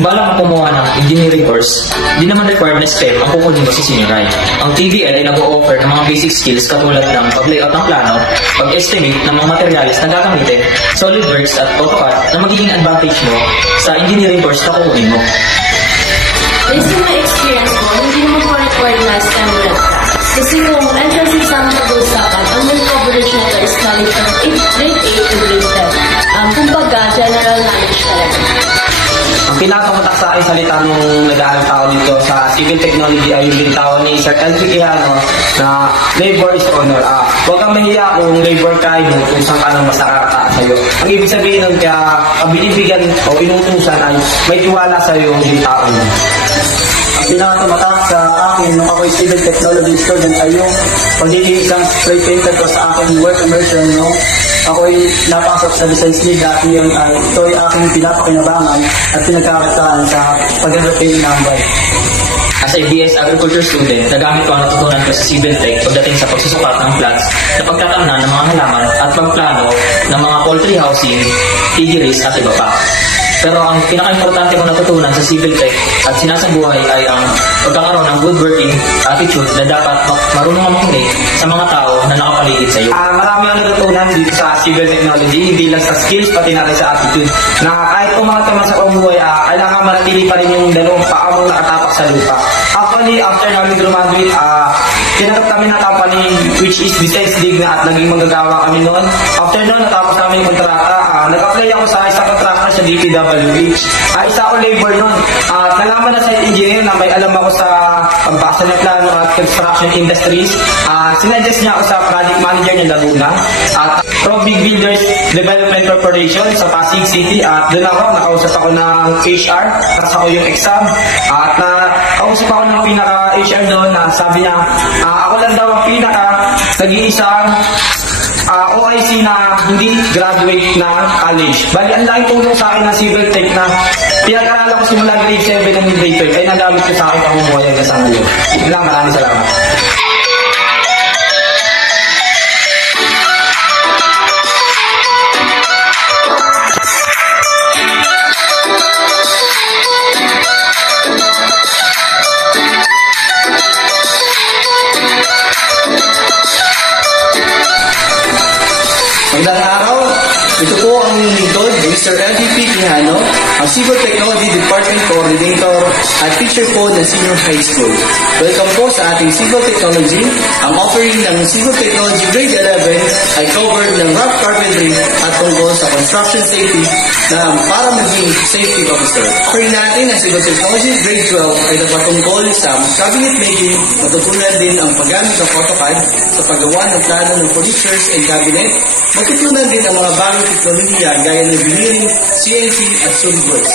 Kung balak mo kumuha ng engineering course, di naman required na STEM ang kukunin mo sa senior high. Ang TVL ay nag-o-offer ng mga basic skills katulad ng pag-layout ng plano, pag-estimate ng mga materials na gagamitin, SolidWorks at AutoCAD na magiging advantage mo sa engineering course na kukunin mo. Based on my experience ko, hindi naman po required na STEM ulit. Kasi kung entrance exam na pag-uusapan, ang main coverage nito is knowledge from grade 8 to grade 10. Kumbaga, general knowledge talaga. Ang pinakamatak sa akin salita nung nag-aaral tao dito sa civil technology ay yung bintawan ni Sir L.G. Quijano na labor is honor. Huwag kang mahiya kung labor ka, inutusan ka ng masarata sa'yo. Ang ibig sabihin ng kabilibigan o inutusan ay may tiwala sa'yo yung tao mo. Ang pinakamatak sa akin nung ako'y civil technology student ay yung pagiging isang spray painter ko sa aking work immersion. Ako'y napasok sa Designs League at ito ay aking pinapakinabangan at pinagkakataan sa pag-repaint ng bike. As a BS Agriculture student, nagamit ko ang natutunan ko sa Civil Tech pagdating sa pagsusukat ng plots na pagtatamnan ng mga halaman at pagplano ng mga poultry housing, piggeries at iba pa. Pero ang pinaka-importante kong natutunan sa Civil Tech at sinasabuhay ay ang pagkakaroon ng good working attitude na dapat marunong makinig sa mga tao na nakapaligid sa iyo. Marami ang natutunan dito sa Civil Technology, hindi lang sa skills, pati natin sa attitude. Na kahit umangat naman sa pambuhay, kailangan manatili pa rin yung dalawang paa mong nakatapak sa lupa. Actually, after namin graduate, tinatap kami na company which is Designs League na at naging manggagawa kami noon. After noon, natapos namin yung kontrata. Nag-apply ako sa isang kontrata sa DPWH. Isa ako labor noon. Nalaman na sa engineer na may alam ako sa pagbasa ng plano at construction industries. Sinuggest niya ako sa project manager ng Laguna at Pro Big Builders Development Corporation sa Pasig City. At doon nakausap ako ng HR, tapos ako yung exam. At nakausap ako ng pinaka-HR doon na sabi niya, ako lang daw ang nag-iisang OIC na hindi graduate ng college. Bali, ang laking tulong sa akin ng Civil Tech na pinag-aralan ko simula grade 7 and grade 12 ay nagamit ko sa akin ang buhay hanggang sa ngayon. Maraming salamat. Magandang araw, ito po ang lingkod, Mr. LGP Quijano, ang Civil Technology Department Coordinator at teacher po ng Senior High School. Welcome po sa ating Civil Technology. Ang offering ng Civil Technology Grade 11 ay covered ng rough carpentry at tungkol sa construction safety na para maging safety officer. Offering natin ang Civil Technology Grade 12 ay nagpatungkol sa cabinet making, matutunan din ang paggamit ng AutoCAD sa paggawa ng plano ng furnitures and cabinet. Matutunan din ang mga bagong teknolohiya gaya ng engineering, CNC at SolidWorks.